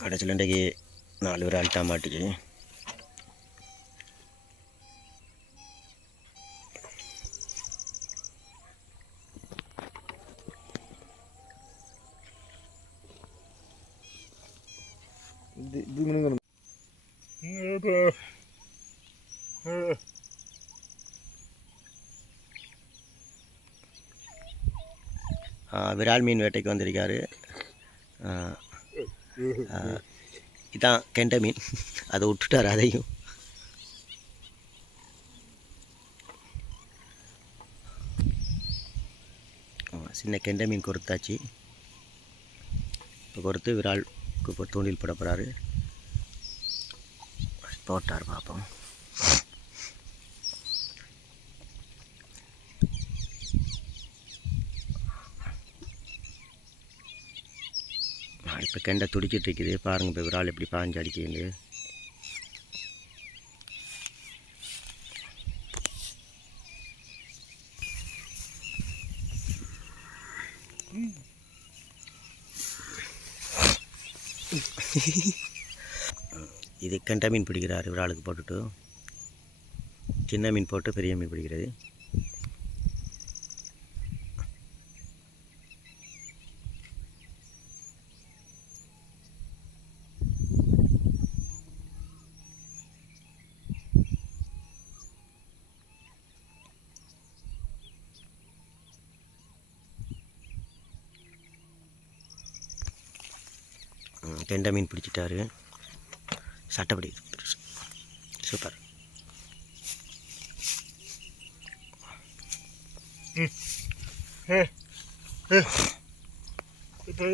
கடைசியில் இன்றைக்கு நாலு பேர் அல்ட்டா மாட்டுச்சு. விரால் மீன் வேட்டைக்கு வந்திருக்காரு. இதான் கெண்டை மீன் அதை விட்டுட்டார் அதையும். சின்ன கெண்டை மீன் கொடுத்தாச்சு இப்போ கொடுத்து இப்போ தூண்டில் போட போகிறாரு போட்டார் பார்ப்போம். இப்போ கெண்டை துடிச்சிட்டு இருக்குது. பாருங்க இப்போ விரால் எப்படி பாஞ்சு அடிக்குது இது கெண்டை மீன் பிடிக்கிறார் விராலுக்கு போட்டுட்டு. சின்ன மீன் போட்டு பெரிய மீன் பிடிக்கிறது. கெண்டை மீன் பிடிச்சிட்டாரு. சட்டப்படி சூப்பர். இப்போ